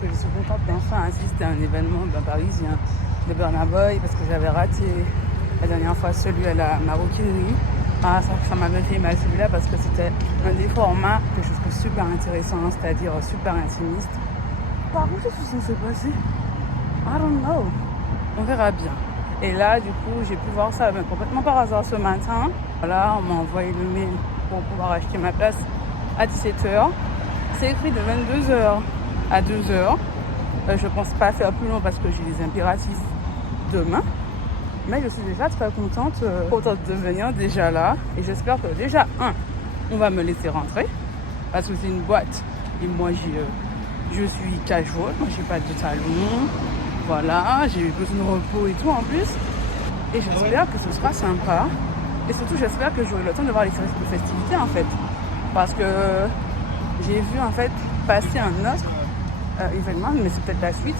Je suis contente d'enfin assister à un événement parisien de Burna Boy parce que j'avais raté la dernière fois celui à la maroquinerie. Ah, ça m'avait fait mal celui-là parce que c'était un des formats que je trouve super intéressant, c'est-à-dire super intimiste. Par contre, qu'est-ce que ça s'est passé? I don't know. On verra bien. Et là, du coup, j'ai pu voir ça complètement par hasard ce matin. Voilà, on m'a envoyé le mail pour pouvoir acheter ma place à 17h. C'est écrit de 22h à 2h. Je ne pense pas faire plus long parce que j'ai des impératifs demain. Mais je suis déjà très contente de venir déjà là. Et j'espère que déjà, on va me laisser rentrer. Parce que c'est une boîte. Et moi, je suis casual. Moi, j'ai pas de talons. Voilà, j'ai eu besoin de repos et tout en plus. Et j'espère que ce sera sympa. Et surtout, j'espère que j'aurai le temps de voir les festivités en fait. Parce que j'ai vu en fait passer un autre événement, mais c'est peut-être la suite,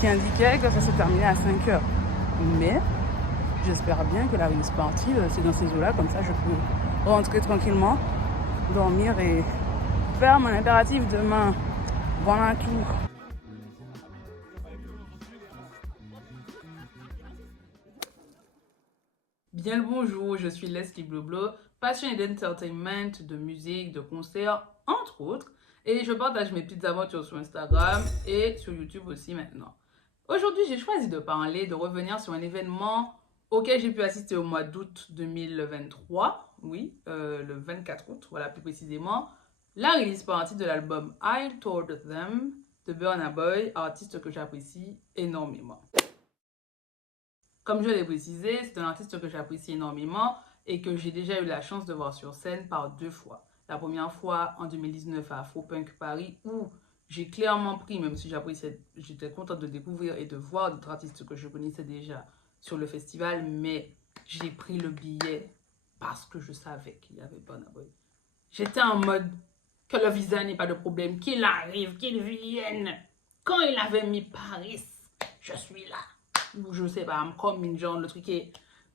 qui indiquait que ça se terminait à 5h. Mais j'espère bien que la release party, c'est dans ces eaux-là, comme ça je peux rentrer tranquillement, dormir et faire mon impératif demain. Voilà tout. Bien le bonjour, je suis Leslie Bloblo, passionnée d'entertainment, de musique, de concerts, entre autres. Et je partage mes petites aventures sur Instagram et sur YouTube aussi maintenant. Aujourd'hui, j'ai choisi de revenir sur un événement auquel j'ai pu assister au mois d'août 2023. Oui, le 24 août, voilà plus précisément. La release party de l'album I Told Them de Burna Boy, artiste que j'apprécie énormément. Comme je l'ai précisé, c'est un artiste que j'apprécie énormément et que j'ai déjà eu la chance de voir sur scène par 2 fois. La première fois en 2019 à Afropunk Paris où j'ai clairement pris, même si j'appréciais, j'étais contente de découvrir et de voir d'autres artistes que je connaissais déjà sur le festival, mais j'ai pris le billet parce que je savais qu'il y avait Burna Boy. J'étais en mode que le visa n'est pas de problème, qu'il arrive, qu'il vienne. Quand il avait mis Paris, je suis là. Ou je sais pas, comme une genre, le truc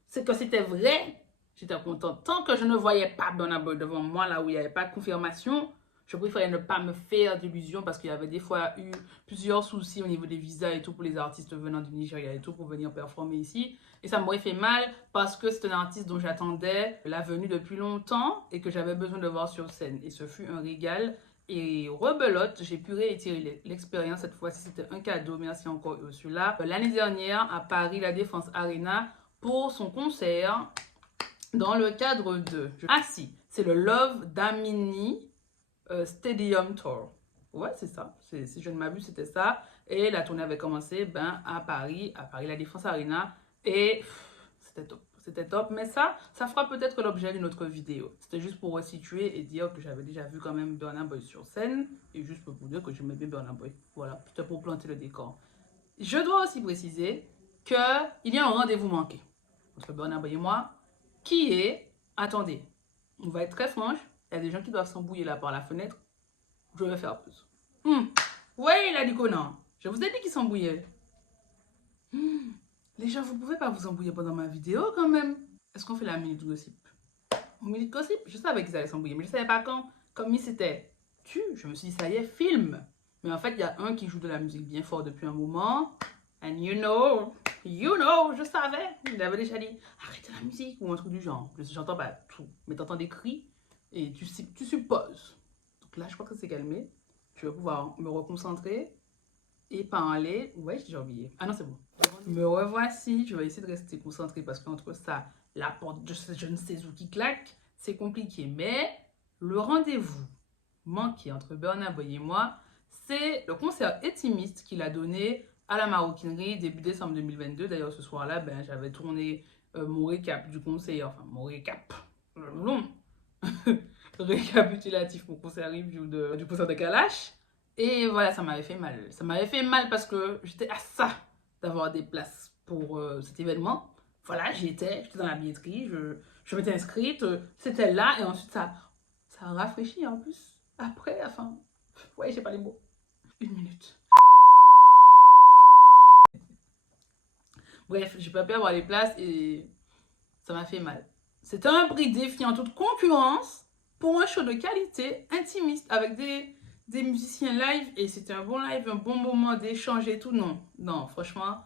c'est que c'était vrai, j'étais contente. Tant que je ne voyais pas Burna Boy devant moi, là où il n'y avait pas de confirmation, je préférais ne pas me faire d'illusions parce qu'il y avait des fois eu plusieurs soucis au niveau des visas et tout pour les artistes venant du Nigeria et tout pour venir performer ici. Et ça m'aurait fait mal parce que c'est un artiste dont j'attendais la venue depuis longtemps et que j'avais besoin de voir sur scène. Et ce fut un régal. Et rebelote, j'ai pu réitérer l'expérience. Cette fois-ci, c'était un cadeau. Merci encore Ursula. L'année dernière, à Paris, la Défense Arena, pour son concert dans le cadre de... Ah si, c'est le Love Damini Stadium Tour. Ouais, c'est ça. Si je ne m'abuse, c'était ça. Et la tournée avait commencé à Paris, la Défense Arena. Et c'était top. C'était top, mais ça fera peut-être l'objet d'une autre vidéo. C'était juste pour resituer et dire que j'avais déjà vu quand même Burna Boy sur scène. Et juste pour vous dire que j'aimais bien Burna Boy. Voilà, c'était pour planter le décor. Je dois aussi préciser qu'il y a un rendez-vous manqué entre Burna Boy et moi, qui est... Attendez, on va être très franche. Il y a des gens qui doivent s'embrouiller là par la fenêtre. Je vais faire plus. Ouais, il a dit que non. Je vous ai dit qu'ils s'embrouillaient. Les gens, vous ne pouvez pas vous embrouiller pendant ma vidéo quand même. Est-ce qu'on fait la minute gossip? Minute gossip, je savais qu'ils allaient s'embrouiller, mais je ne savais pas quand. Comme il s'était tu, je me suis dit, ça y est, film. Mais en fait, il y a un qui joue de la musique bien fort depuis un moment. And you know, je savais. Il avait déjà dit, arrêtez la musique ou un truc du genre. J'entends pas tout, mais t'entends des cris et tu supposes. Donc là, je crois que ça s'est calmé. Je vais pouvoir me reconcentrer et parler. Ouais, j'ai oublié. Ah non, c'est bon. Me revoici. Je vais essayer de rester concentrée parce qu'entre ça, la porte, je ne sais où qui claque, c'est compliqué. Mais le rendez-vous manqué entre Burna Boy et moi, c'est le concert intimiste qu'il a donné à la maroquinerie début décembre 2022. D'ailleurs, ce soir-là, j'avais tourné mon récap du concert. Enfin, mon récap. Long. Récapitulatif, mon concert review du concert de Kalash. Et voilà, ça m'avait fait mal. Ça m'avait fait mal parce que j'étais à ça d'avoir des places pour cet événement. Voilà, j'étais dans la billetterie, je m'étais inscrite, c'était là, et ensuite ça a rafraîchi en plus. Après, enfin, ouais, j'ai pas les mots. 1 minute. Bref, j'ai pas pu avoir les places et ça m'a fait mal. C'était un prix défiant toute concurrence pour un show de qualité intimiste avec des des musiciens live et c'était un bon live, un bon moment d'échange et tout. Non, non, franchement,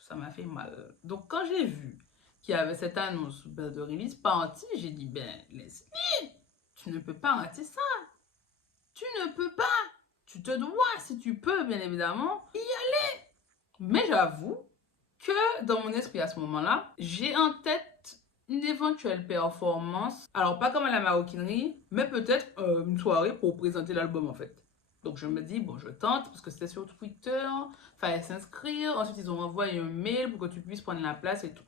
ça m'a fait mal. Donc quand j'ai vu qu'il y avait cette annonce de release party, j'ai dit, ben Leslie, tu ne peux pas rater ça. Tu ne peux pas. Tu te dois, si tu peux, bien évidemment, y aller. Mais j'avoue que dans mon esprit à ce moment-là, j'ai en tête une éventuelle performance. Alors, pas comme à la maroquinerie, mais peut-être une soirée pour présenter l'album en fait. Donc, je me dis, bon, je tente parce que c'était sur Twitter, fallait s'inscrire. Ensuite, ils ont envoyé un mail pour que tu puisses prendre la place et tout.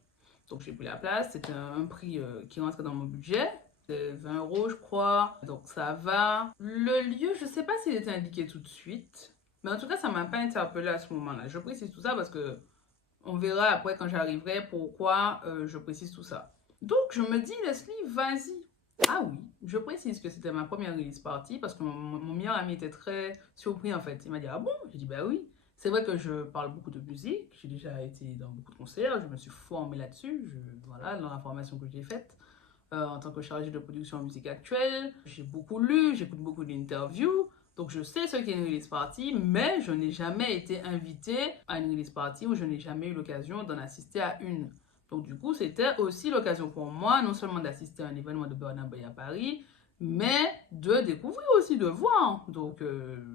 Donc, j'ai pris la place. C'était un prix qui rentrait dans mon budget. C'était 20 euros, je crois. Donc, ça va. Le lieu, je sais pas s'il était indiqué tout de suite. Mais en tout cas, ça m'a pas interpellé à ce moment-là. Je précise tout ça parce que on verra après quand j'arriverai pourquoi je précise tout ça. Donc, je me dis, Leslie, vas-y. Ah oui, je précise que c'était ma première release party parce que mon meilleur ami était très surpris en fait. Il m'a dit, ah bon? J'ai dit, bah oui. C'est vrai que je parle beaucoup de musique, j'ai déjà été dans beaucoup de concerts, je me suis formée là-dessus, voilà, dans la formation que j'ai faite en tant que chargée de production en musique actuelle. J'ai beaucoup lu, j'écoute beaucoup d'interviews, donc je sais ce qu'est une release party, mais je n'ai jamais été invitée à une release party ou je n'ai jamais eu l'occasion d'en assister à une. Donc du coup, c'était aussi l'occasion pour moi, non seulement d'assister à un événement de Burna Boy à Paris, mais de découvrir aussi, de voir. Donc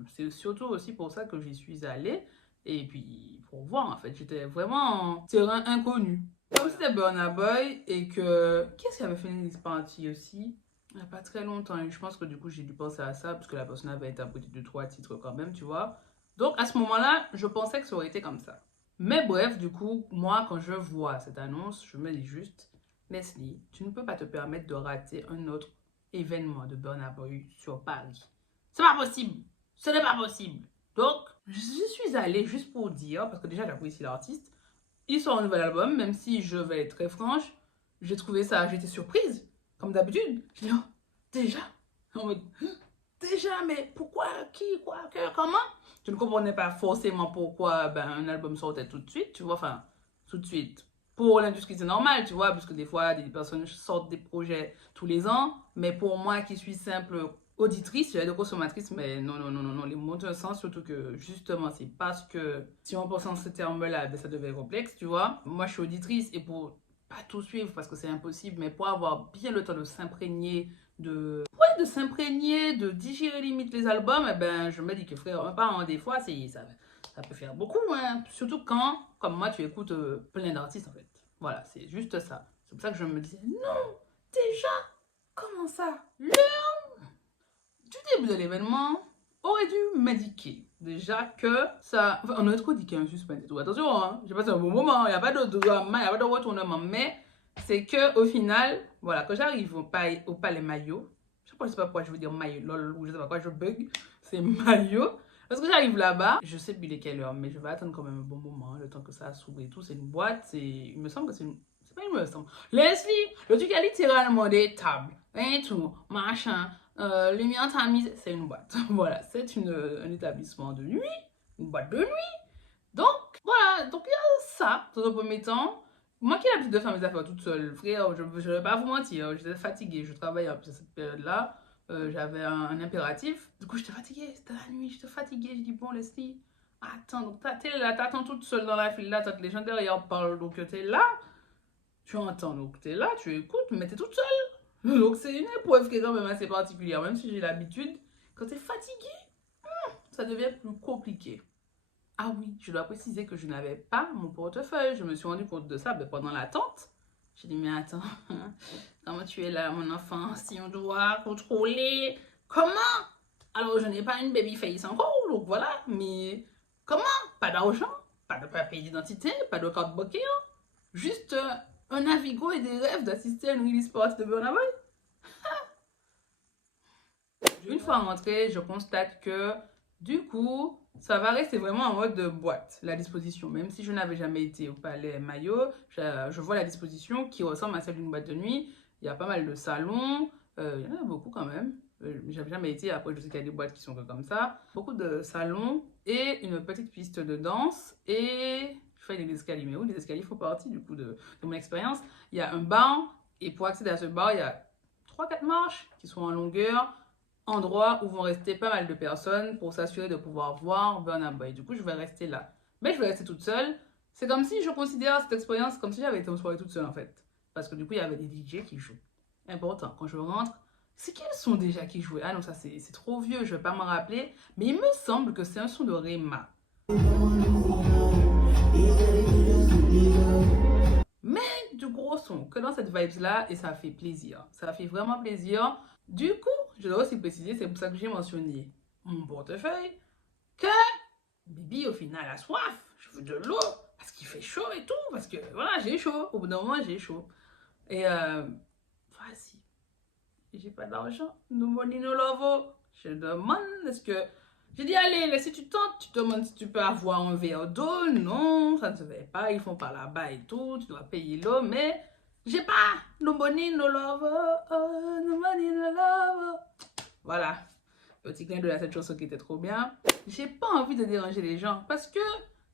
c'est surtout aussi pour ça que j'y suis allée. Et puis pour voir en fait, j'étais vraiment en terrain inconnu. Comme c'était Burna Boy et que... Qu'est-ce qui avait fait une release party aussi? Il n'y a pas très longtemps. Et je pense que du coup, j'ai dû penser à ça parce que la personne avait interprété 2-3 titres quand même, tu vois. Donc à ce moment-là, je pensais que ça aurait été comme ça. Mais bref, du coup, moi, quand je vois cette annonce, je me dis juste, Leslie, tu ne peux pas te permettre de rater un autre événement de Burna Boy sur Paris. C'est pas possible. Ce n'est pas possible. Donc, je suis allée juste pour dire, parce que déjà, j'apprécie l'artiste, il sort un nouvel album, même si je vais être très franche, j'ai trouvé ça, j'étais surprise, comme d'habitude. Je dis, oh, déjà? En mode, déjà, mais pourquoi, qui, quoi, que, comment? Je ne comprenais pas forcément pourquoi ben, un album sortait tout de suite, tu vois, enfin, tout de suite. Pour l'industrie, c'est normal, tu vois, parce que des fois, des personnes sortent des projets tous les ans, mais pour moi qui suis simple auditrice, j'allais de consommatrice, mais non, non, non, non, non, les mots d'un sens, surtout que justement, c'est parce que si on pense en ce terme-là, ben, ça devient complexe, tu vois. Moi, je suis auditrice et pour pas tout suivre parce que c'est impossible, mais pour avoir bien le temps de s'imprégner de s'imprégner, de digérer limite les albums, eh ben, je me dis que frère, un par an, des fois, ça peut faire beaucoup, hein. Surtout quand, comme moi, tu écoutes plein d'artistes, en fait. Voilà, c'est juste ça. C'est pour ça que je me disais, non, déjà, comment ça? Du début de l'événement aurait dû m'indiquer déjà que ça... Enfin, on aurait trop dit qu'il y a un suspense et tout. Attention, hein, j'ai passé un bon moment, il n'y a pas de drama, il n'y a pas de retournement, mais c'est que au final, voilà, quand j'arrive au palais Maillot, je sais pas pourquoi je veux dire Maillot, lol, ou je sais pas quoi, je bug, c'est Maillot. Parce que j'arrive là-bas, je sais plus les quelle heure, mais je vais attendre quand même un bon moment, le temps que ça s'ouvre et tout. C'est une boîte, il me semble que c'est une... C'est pas il me semble. Leslie, le truc a littéralement des tables, et tout, machin, lumière tamise, c'est une boîte. Voilà, c'est un établissement de nuit, une boîte de nuit. Donc, voilà, donc il y a ça, dans un premier temps. Moi qui ai l'habitude de faire mes affaires toute seule, frère, je ne vais pas vous mentir, j'étais fatiguée, je travaillais à cette période-là, j'avais un impératif, du coup j'étais fatiguée, c'était la nuit, j'étais fatiguée, j'ai dit bon Leslie, attends, donc t'es là, t'attends toute seule dans la file là, t'as que les gens derrière parlent, donc t'es là, tu entends, donc t'es là, tu écoutes, mais t'es toute seule. Donc c'est une épreuve qui est quand même assez particulière, même si j'ai l'habitude, quand t'es fatiguée, ça devient plus compliqué. Ah oui, je dois préciser que je n'avais pas mon portefeuille. Je me suis rendu compte de ça pendant l'attente. J'ai dit, mais attends, comment tu es là, mon enfant? Si on doit contrôler, comment? Alors, je n'ai pas une baby face encore, donc voilà, mais comment? Pas d'argent, pas de papier d'identité, pas de carte bancaire, juste un Navigo et des rêves d'assister à une release party de Burna Boy. Une fois rentrée, je constate que du coup, ça va rester vraiment en mode de boîte, la disposition. Même si je n'avais jamais été au Palais Maillot, je vois la disposition qui ressemble à celle d'une boîte de nuit. Il y a pas mal de salons, il y en a beaucoup quand même. J'avais jamais été, après je sais qu'il y a des boîtes qui sont comme ça. Beaucoup de salons et une petite piste de danse et je fais des escaliers. Mais où les escaliers font partie du coup de mon expérience. Il y a un bar et pour accéder à ce bar, il y a 3-4 marches qui sont en longueur. endroit où vont rester pas mal de personnes pour s'assurer de pouvoir voir Burna Boy. Du coup, je vais rester là. Mais je vais rester toute seule. C'est comme si je considère cette expérience comme si j'avais été en soirée toute seule en fait. Parce que du coup, il y avait des DJ qui jouent. Important, quand je rentre, c'est quels sont déjà qui jouaient? Ah non, ça c'est trop vieux, je vais pas m'en rappeler. Mais il me semble que c'est un son de Rema. Mais du gros son, que dans cette vibe-là, et ça fait plaisir. Ça fait vraiment plaisir. Du coup, je dois aussi préciser, c'est pour ça que j'ai mentionné mon portefeuille, que Bibi au final a soif. Je veux de l'eau, parce qu'il fait chaud et tout, parce que voilà, j'ai chaud. Au bout d'un moment, j'ai chaud. Et vas-y, j'ai pas d'argent. No money, no love. Je demande, est-ce que... J'ai dit, allez, si tu tentes, tu demandes si tu peux avoir un verre d'eau. Non, ça ne se fait pas, ils font pas là-bas et tout, tu dois payer l'eau, mais j'ai pas. No money, no love. Oh, no money, no love. Voilà, petit clin d'œil à cette chanson qui était trop bien. J'ai pas envie de déranger les gens parce que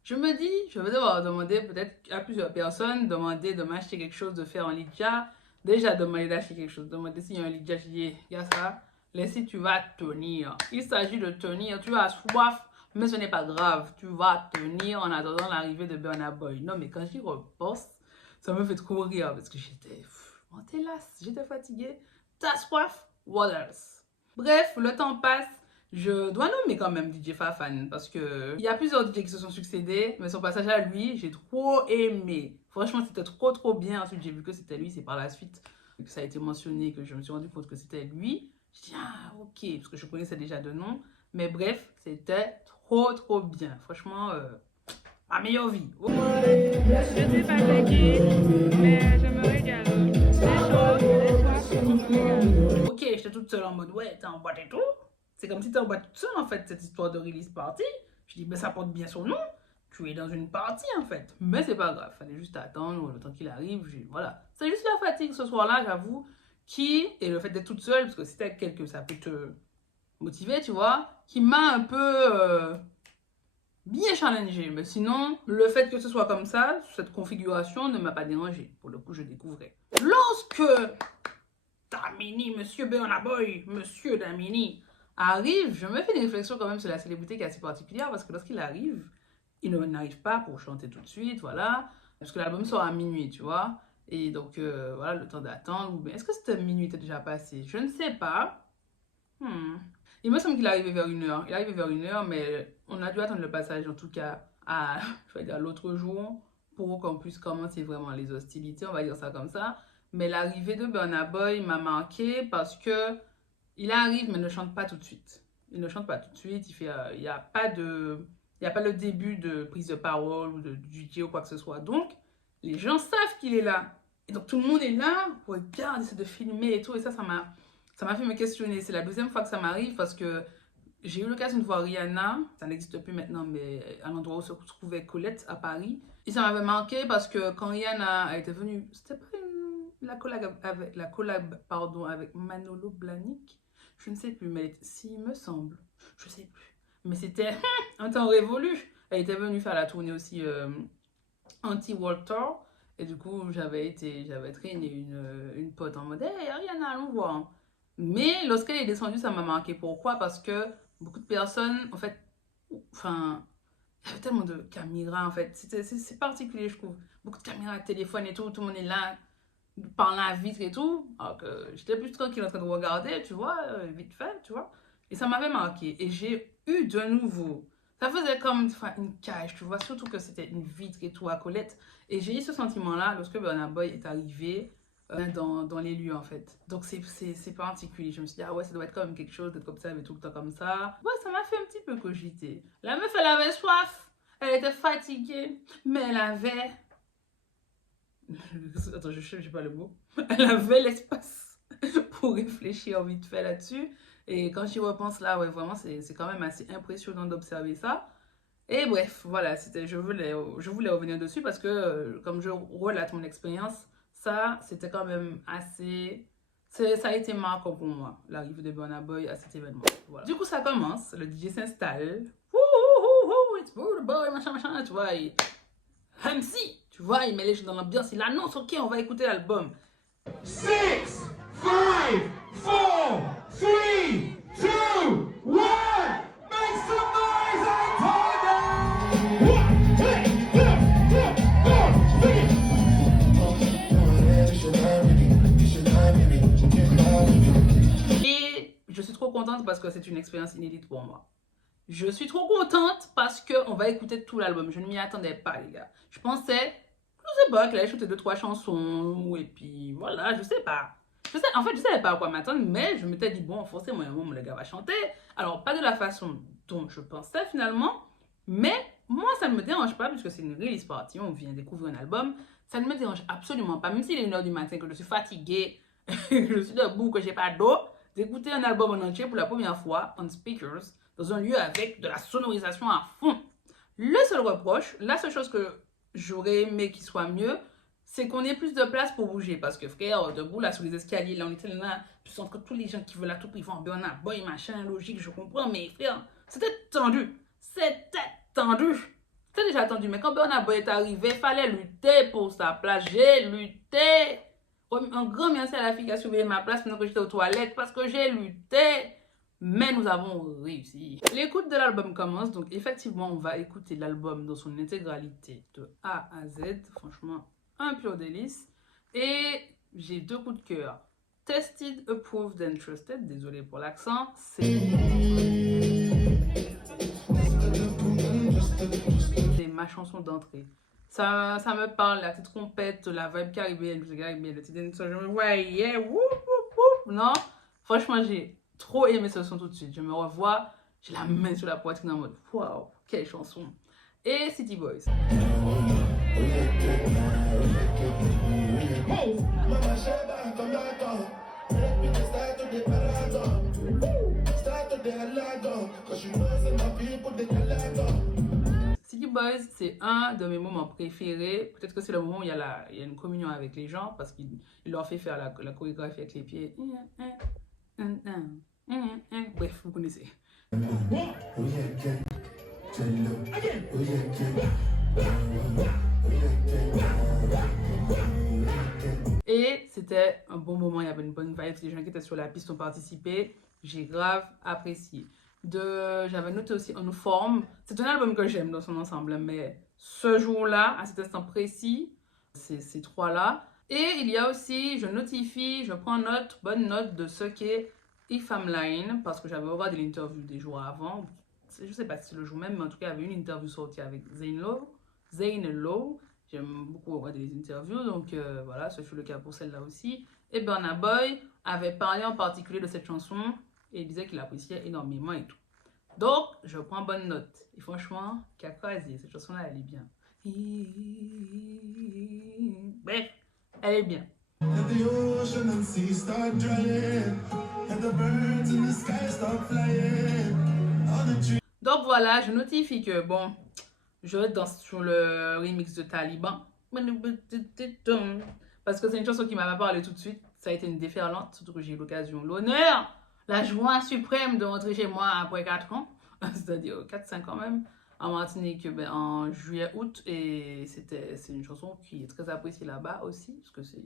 je me dis, je vais devoir demander peut-être à plusieurs personnes, demander de m'acheter quelque chose, de faire un lidja. Déjà, demander d'acheter quelque chose, demander s'il y a un lidja, je dis, il y a ça. Laissez, tu vas tenir. Il s'agit de tenir. Tu as soif, mais ce n'est pas grave. Tu vas tenir en attendant l'arrivée de Burna Boy. Non, mais quand j'y repense, ça me fait trop rire parce que j'étais lasse, j'étais fatiguée. T'as soif? What else? Bref, le temps passe. Je dois nommer quand même DJ Fafan parce que il y a plusieurs DJ qui se sont succédés, mais son passage à lui, j'ai trop aimé. Franchement, c'était trop bien. Ensuite, j'ai vu que c'était lui, c'est par la suite que ça a été mentionné, que je me suis rendu compte que c'était lui. Je dis, ah, ok, parce que je connaissais déjà de nom. Mais bref, c'était trop bien. Franchement, ma meilleure vie. Oh. Je suis fatiguée, mais je me régale. Ok, j'étais toute seule en mode, ouais, t'es en boîte et tout. C'est comme si t'es en boîte toute seule, en fait, cette histoire de release party. Je dis, mais ça porte bien son nom. Tu es dans une partie, en fait. Mais c'est pas grave, fallait juste attendre le temps qu'il arrive. Voilà. C'est juste la fatigue ce soir-là, j'avoue. Et le fait d'être toute seule, parce que si t'es avec quelqu'un, ça peut te motiver, tu vois, qui m'a un peu bien challengé. Mais sinon, le fait que ce soit comme ça, cette configuration ne m'a pas dérangé. Pour le coup, je découvrais. Lorsque Damini, Monsieur Burna Boy, Monsieur Damini arrive, je me fais des réflexions quand même sur la célébrité qui est assez particulière, parce que lorsqu'il arrive, il n'arrive pas pour chanter tout de suite, voilà, parce que l'album sort à minuit, tu vois. Et donc, voilà, le temps d'attendre. Est-ce que c'était minuit était déjà passé? Je ne sais pas. Il me semble qu'il est arrivé vers 1h. Il est arrivé vers 1h, mais on a dû attendre le passage, en tout cas, à, je vais dire, l'autre jour, pour qu'on puisse commencer vraiment les hostilités, on va dire ça comme ça. Mais l'arrivée de Burna Boy m'a marqué parce que il arrive, mais ne chante pas tout de suite. Il ne chante pas tout de suite. Il n'y a pas le début de prise de parole ou de DJ ou quoi que ce soit. Donc, les gens savent qu'il est là. Et donc, tout le monde est là, regarde, essaie de filmer et tout. Et ça m'a fait me questionner. C'est la deuxième fois que ça m'arrive parce que j'ai eu l'occasion de voir Rihanna. Ça n'existe plus maintenant, mais à l'endroit où se trouvait Colette à Paris. Et ça m'avait marqué parce que quand Rihanna a été venue, c'était pas la collab avec Manolo Blahnik. Je ne sais plus, mais s'il me semble, je sais plus. Mais c'était un temps révolu. Elle était venue faire la tournée aussi anti-World Tour. Et du coup, j'avais traîné une pote en mode, hey, Rihanna, allons voir. Mais lorsqu'elle est descendue, ça m'a marqué. Pourquoi? Parce que beaucoup de personnes, en fait, enfin, il y avait tellement de caméras, en fait. C'est particulier, je trouve. Beaucoup de caméras, téléphone et tout. Tout le monde est là, par la vitre et tout. Alors que j'étais plus tranquille en train de regarder, tu vois, vite fait, tu vois. Et ça m'avait marqué. Et j'ai eu de nouveau. Ça faisait comme une cage, tu vois, surtout que c'était une vitre et tout à Colette. Et j'ai eu ce sentiment-là lorsque Burna Boy est arrivé dans les lieux, en fait. Donc, c'est particulier. Je me suis dit, ah ouais, ça doit être quand même quelque chose d'être comme ça, mais tout le temps comme ça. Ouais, ça m'a fait un petit peu cogiter. La meuf, elle avait soif. Elle était fatiguée. Mais elle avait... Attends, je sais pas le mot. Elle avait l'espace pour réfléchir vite fait là-dessus. Et quand j'y repense là, ouais, vraiment, c'est quand même assez impressionnant d'observer ça. Et bref, voilà, je voulais revenir dessus parce que, comme je relate mon expérience, ça, c'était quand même assez... Ça a été marquant pour moi, l'arrivée de Burna Boy à cet événement. Voilà. Du coup, ça commence, le DJ s'installe. Wouhouhouhou, it's Burna Boy, machin, tu vois. MC, tu vois, il met les gens dans l'ambiance, il annonce, ok, on va écouter l'album. 6, 5, 4, 3, 2, contente parce que c'est une expérience inédite pour moi. Je suis trop contente parce qu'on va écouter tout l'album. Je ne m'y attendais pas, les gars. Je pensais, je sais pas, qu'elle allait chanter 2-3 chansons, et puis voilà, je sais pas. En fait, je savais pas à quoi m'attendre, mais je m'étais dit, bon, forcément, un moment, le gars va chanter. Alors, pas de la façon dont je pensais finalement, mais moi, ça ne me dérange pas, puisque c'est une release party, on vient découvrir un album. Ça ne me dérange absolument pas, même s'il est 1h du matin, que je suis fatiguée, que je suis debout, que j'ai pas d'eau, d'écouter un album en entier pour la première fois, on speakers, dans un lieu avec de la sonorisation à fond. Le seul reproche, la seule chose que j'aurais aimé qu'il soit mieux, c'est qu'on ait plus de place pour bouger. Parce que frère, debout là sur les escaliers, là on était là, tu sens que tous les gens qui veulent à tout prix vont Burna Boy, machin, logique, je comprends, mais frère, c'était tendu. C'était tendu. C'était déjà tendu, mais quand Burna Boy est arrivé, il fallait lutter pour sa place. J'ai lutté. Un grand merci à la fille qui a surveillé ma place pendant que j'étais aux toilettes parce que j'ai lutté. Mais nous avons réussi. L'écoute de l'album commence, donc effectivement, on va écouter l'album dans son intégralité de A à Z. Franchement, un pur délice. Et j'ai 2 coups de cœur. Tested, Approved and Trusted, désolé pour l'accent, c'est ma chanson d'entrée. Ça me parle, la petite trompette, la vibe caribéenne, le petit dancehall, je me voyais, whoop, whoop, whoop. Non, franchement, j'ai trop aimé ce son tout de suite. Je me revois, j'ai la main sur la poitrine en mode, waouh, quelle chanson. Et City Boys. City Boys, c'est un de mes moments préférés. Peut-être que c'est le moment où il y a une communion avec les gens parce qu'il leur fait faire la chorégraphie avec les pieds. Bref, vous connaissez. Et c'était un bon moment, il y avait une bonne vibe, les gens qui étaient sur la piste ont participé, j'ai grave apprécié. J'avais noté aussi On Forme, c'est un album que j'aime dans son ensemble, mais ce jour-là, à cet instant précis, c'est ces 3-là. Et il y a aussi, je notifie, je prends note, bonne note de ce qu'est If I'm Lying, parce que j'avais regardé l'interview des jours avant, je sais pas si c'est le jour même, mais en tout cas, il y avait une interview sortie avec Zane Lowe. J'aime beaucoup regarder les interviews, donc voilà, ce fut le cas pour celle-là aussi. Et Burna Boy avait parlé en particulier de cette chanson et il disait qu'il appréciait énormément et tout. Donc, je prends bonne note. Et franchement, Kakwazi, cette chanson-là, elle est bien. Bref, elle est bien. Donc voilà, je notifie que bon, je danse sur le remix de Taliban. Parce que c'est une chanson qui m'a parlé tout de suite. Ça a été une déferlante, surtout que j'ai eu l'occasion, l'honneur, la joie suprême de rentrer chez moi après 4 ans, c'est-à-dire 4-5 ans même, en Martinique en juillet-août. Et c'est une chanson qui est très appréciée là-bas aussi, parce que c'est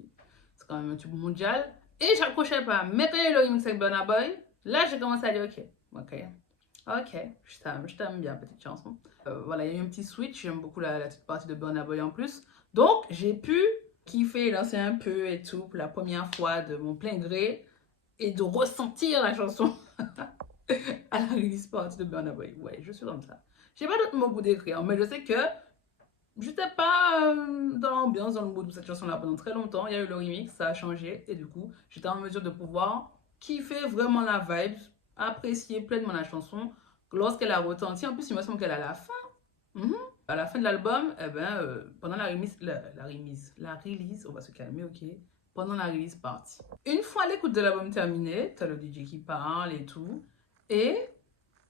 quand même un tube mondial. Et j'accrochais pas. Mais quand il y a eu le remix avec Burna Boy, là j'ai commencé à dire ok, je t'aime bien, petite chanson. Voilà, il y a eu un petit switch, j'aime beaucoup la petite partie de Burna Boy en plus. Donc, j'ai pu kiffer, lancer un peu et tout pour la première fois de mon plein gré et de ressentir la chanson à la release party de Burna Boy. Ouais, je suis comme ça. J'ai pas d'autres mots pour décrire, mais je sais que j'étais pas dans l'ambiance, dans le mood de cette chanson-là pendant très longtemps. Il y a eu le remix, ça a changé et du coup, j'étais en mesure de pouvoir kiffer vraiment la vibe, apprécier pleinement la chanson lorsqu'elle a retenti. En plus, il me semble qu'elle a la fin. À la fin de l'album, eh ben, pendant la release, on va se calmer, ok? Pendant la release party. Une fois l'écoute de l'album terminée, t'as le DJ qui parle et tout, et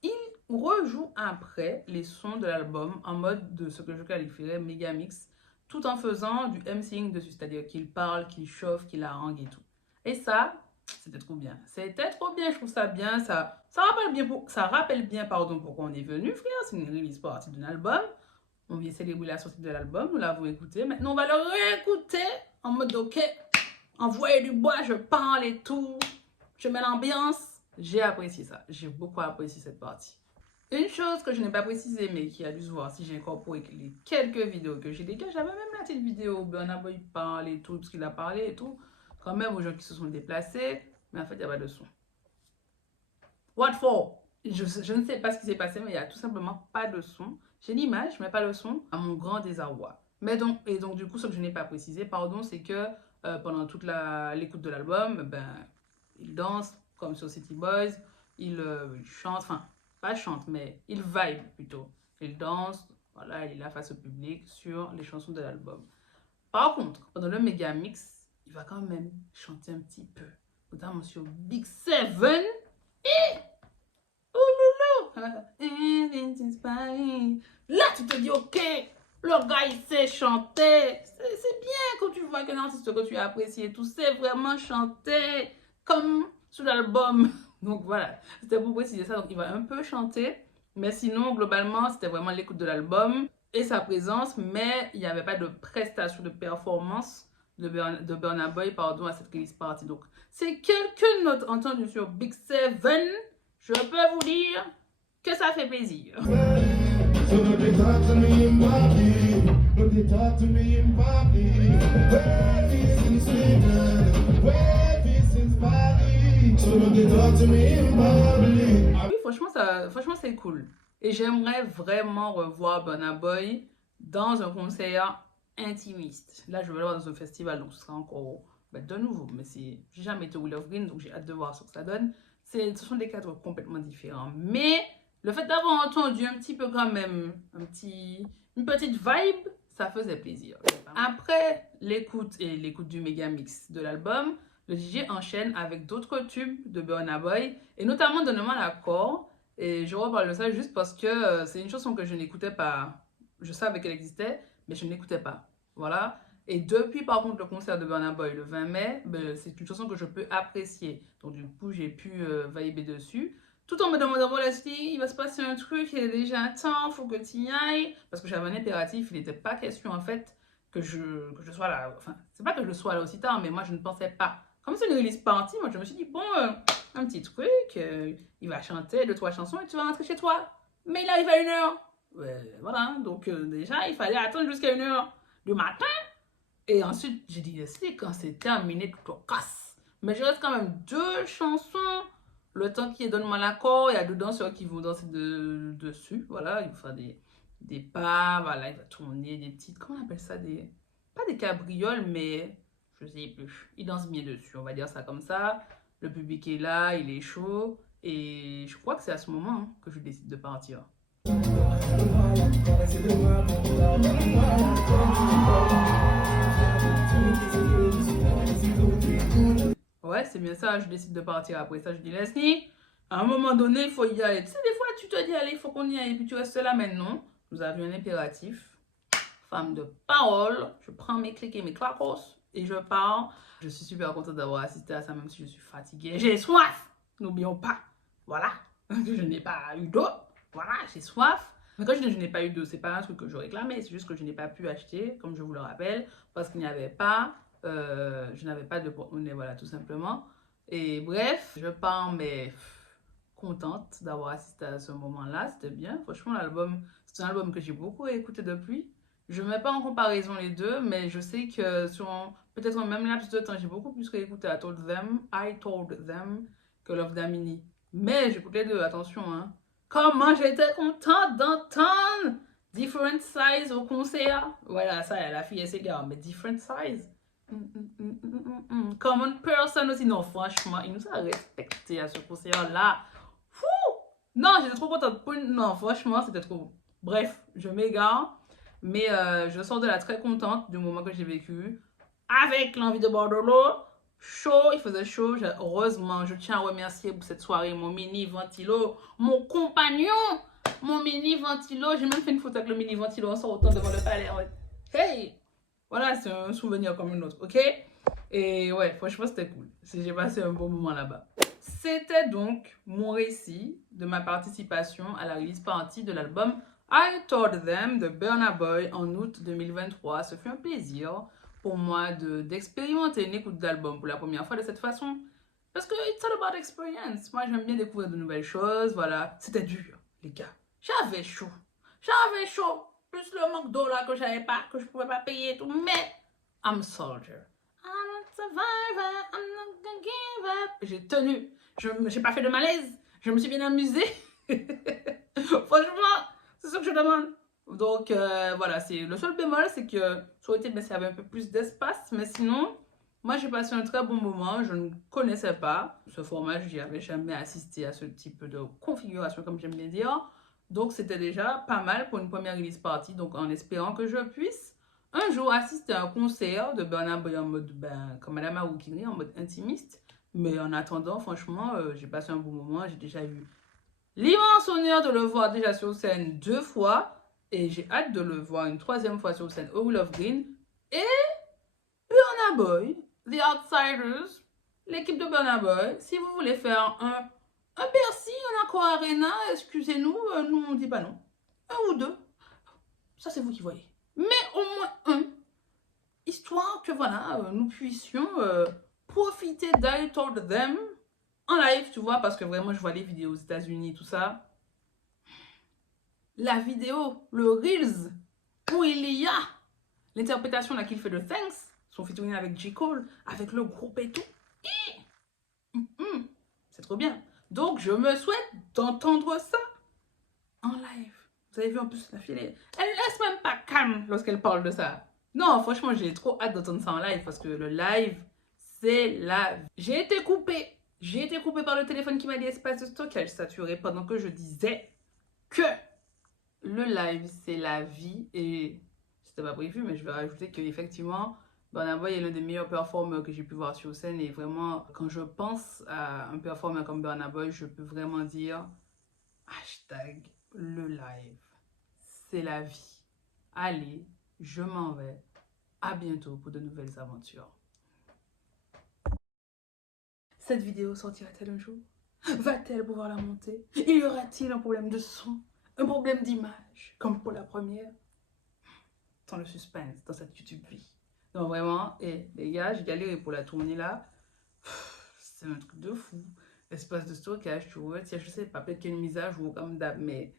il rejoue après les sons de l'album en mode de ce que je qualifierais méga mix, tout en faisant du MCing dessus, c'est-à-dire qu'il parle, qu'il chauffe, qu'il harangue et tout. Et ça, c'était trop bien. C'était trop bien, je trouve ça bien. Ça rappelle bien pourquoi on est venu, frère. C'est une release party d'un album. On vient célébrer la sortie de l'album, nous l'avons écouté. Maintenant, on va le réécouter en mode ok, envoyer du bois, je parle et tout. Je mets l'ambiance. J'ai apprécié ça. J'ai beaucoup apprécié cette partie. Une chose que je n'ai pas précisée, mais qui a dû se voir si j'ai incorporé les quelques vidéos que j'ai dégagées. J'avais même la petite vidéo où Burna Boy parle et tout, parce qu'il a parlé et tout. Quand même aux gens qui se sont déplacés. Mais en fait, il n'y a pas de son. What for? Je ne sais pas ce qui s'est passé, mais il n'y a tout simplement pas de son. J'ai l'image, mais pas le son, à mon grand désarroi. Et donc, du coup, ce que je n'ai pas précisé, pardon, c'est que pendant toute l'écoute de l'album, ben, il danse comme sur City Boys, il chante, enfin, pas chante, mais il vibe plutôt. Il danse, voilà, il est là face au public sur les chansons de l'album. Par contre, pendant le méga mix, il va quand même chanter un petit peu, notamment sur Big Seven. Là, tu te dis, ok, le gars, il sait chanter. C'est bien quand tu vois qu'un artiste que tu as apprécié, tout sait vraiment chanter comme sur l'album. Donc voilà, c'était pour préciser ça. Donc il va un peu chanter, mais sinon, globalement, c'était vraiment l'écoute de l'album et sa présence, mais il n'y avait pas de prestation, de performance de Burna Boy, pardon, à cette release party. Donc, c'est quelques notes entendues sur Big Seven. Je peux vous dire que ça fait plaisir. Oui, franchement c'est cool. Et j'aimerais vraiment revoir Burna Boy dans un concert intimiste. Là, je vais le voir dans un festival, donc ce sera encore de nouveau. Mais j'ai jamais été au Will of Green, donc j'ai hâte de voir ce que ça donne. Ce sont des cadres complètement différents. Mais le fait d'avoir entendu un petit peu quand même, une petite vibe, ça faisait plaisir. Après l'écoute du méga mix de l'album, le DJ enchaîne avec d'autres tubes de Burna Boy, et notamment Donne-moi l'accord. Et je reparle de ça juste parce que c'est une chanson que je n'écoutais pas. Je savais qu'elle existait, mais je n'écoutais pas. Voilà. Et depuis, par contre, le concert de Burna Boy le 20 mai, ben, c'est une chanson que je peux apprécier. Donc, du coup, j'ai pu vibrer dessus. Tout en me demandant, bon, Leslie, il va se passer un truc, il est déjà un temps, il faut que tu y ailles. Parce que j'avais un impératif, il n'était pas question, en fait, que je sois là. Enfin, c'est pas que je sois là aussi tard, mais moi, je ne pensais pas. Comme c'est une release party, moi, je me suis dit, bon, un petit truc, il va chanter 2-3 chansons et tu vas rentrer chez toi. Mais il arrive à 1h. Voilà, donc déjà, il fallait attendre jusqu'à 1h du matin. Et ensuite, j'ai dit, Leslie, quand c'est terminé, tu te casses. Mais je reste quand même 2 chansons. Le temps qui donne-moi l'accord, il y a 2 danseurs qui vont danser dessus. Voilà, il va faire des pas, voilà, il va tourner des petites, comment on appelle ça, pas des cabrioles, mais je sais plus. Il danse bien dessus, on va dire ça comme ça. Le public est là, il est chaud. Et je crois que c'est à ce moment que je décide de partir. Ouais, c'est bien ça, je décide de partir après ça. Je dis, Leslie, à un moment donné, il faut y aller. Tu sais, des fois, tu te dis, allez, il faut qu'on y aille, et puis tu restes là maintenant. Nous avions un impératif. Femme de parole, je prends mes clics et mes clacos et je pars. Je suis super contente d'avoir assisté à ça, même si je suis fatiguée. J'ai soif, n'oublions pas. Voilà, je n'ai pas eu d'eau. Voilà, j'ai soif. Mais quand je dis je n'ai pas eu d'eau, c'est pas un truc que je réclamais, c'est juste que je n'ai pas pu acheter, comme je vous le rappelle, parce qu'il n'y avait pas, je n'avais pas de porte-monnaie, voilà, tout simplement. Et bref, je pars, mais contente d'avoir assisté à ce moment-là, c'était bien. Franchement, c'est un album que j'ai beaucoup écouté depuis. Je ne mets pas en comparaison les deux, mais je sais que sur peut-être un même laps de temps, j'ai beaucoup plus réécouté I Told Them que Love Damini. Mais j'écoute les deux, attention, hein. Comment j'étais contente d'entendre Different Size au concert. Voilà, ça, la fille, elle s'égare, mais Different Size. Common Person aussi. Non, franchement, il nous a respecté à ce concert-là. Non, j'étais trop contente. Non, franchement, c'était trop. Bref, je m'égare. Mais je sors de là très contente du moment que j'ai vécu. Avec l'envie de boire de l'eau. Chaud, il faisait chaud. Heureusement, je tiens à remercier pour cette soirée mon mini ventilo, mon compagnon, mon mini ventilo. J'ai même fait une photo avec le mini ventilo. On sort autant devant le palais. Hey! Voilà, c'est un souvenir comme une autre, ok? Et ouais, franchement, c'était cool. J'ai passé un bon moment là-bas. C'était donc mon récit de ma participation à la release party de l'album I Told Them de Burna Boy en août 2023. Ce fut un plaisir pour moi d'expérimenter une écoute d'album pour la première fois de cette façon. Parce que it's all about experience. Moi, j'aime bien découvrir de nouvelles choses. Voilà, c'était dur, les gars. J'avais chaud. J'avais chaud. Plus le manque d'eau là que je pouvais pas payer et tout. Mais, I'm a soldier. I'm a survivor. I'm not gonna give up. J'ai tenu. J'ai pas fait de malaise. Je me suis bien amusée. Franchement, c'est ce que je demande. Donc, voilà, c'est le seul bémol, c'est que ça aurait été, mais ça avait un peu plus d'espace. Mais sinon, moi, j'ai passé un très bon moment. Je ne connaissais pas ce format. Je n'y avais jamais assisté à ce type de configuration, comme j'aime bien dire. Donc, c'était déjà pas mal pour une première release party. Donc, en espérant que je puisse un jour assister à un concert de Burna Boy en mode, comme Madame Aoukiri, en mode intimiste. Mais en attendant, franchement, j'ai passé un bon moment. J'ai déjà eu l'immense honneur de le voir déjà sur scène 2 fois. Et j'ai hâte de le voir une 3e fois sur scène au Will of Green. Et Burna Boy, The Outsiders, l'équipe de Burna Boy, si vous voulez faire un Bercy, un Accor Arena, excusez-nous, nous on dit pas non. Un ou deux, ça c'est vous qui voyez. Mais au moins un, histoire que voilà, nous puissions profiter d'I Told Them en live, tu vois, parce que vraiment je vois les vidéos aux États-Unis, tout ça. La vidéo, le Reels, où il y a l'interprétation là qu'il fait de Thanks, son featuring avec J. Cole, avec le groupe et tout. C'est trop bien. Donc, je me souhaite d'entendre ça en live. Vous avez vu en plus la fille, elle laisse même pas calme lorsqu'elle parle de ça. Non, franchement, j'ai trop hâte d'entendre ça en live parce que le live, c'est la vie. J'ai été coupée. J'ai été coupée par le téléphone qui m'a dit espace de stockage saturé pendant que je disais que le live, c'est la vie. Et c'était pas prévu, mais je vais rajouter qu'effectivement, Burna Boy est l'un des meilleurs performeurs que j'ai pu voir sur scène. Et vraiment, quand je pense à un performeur comme Burna Boy, je peux vraiment dire hashtag le live. C'est la vie. Allez, je m'en vais. À bientôt pour de nouvelles aventures. Cette vidéo sortira-t-elle un jour? Va-t-elle pouvoir la monter? Y aura-t-il un problème de son? Un problème d'image? Comme pour la première? Sans le suspense dans cette YouTube vie. Donc vraiment, les gars, j'ai galéré pour la tournée là. C'est un truc de fou. L'espace de stockage, tu vois. Je sais pas, peut-être qu'il y a une mise à jour comme d'hab, mais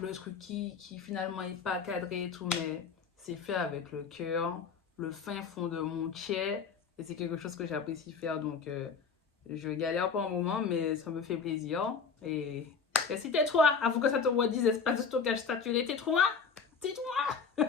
le truc qui finalement est pas cadré et tout, mais c'est fait avec le cœur, le fin fond de mon tiers. Et c'est quelque chose que j'apprécie faire. Donc, je galère pas un moment, mais ça me fait plaisir. Et si tais-toi, avant que ça te redise espace de stockage saturé, tais-toi, tais-toi.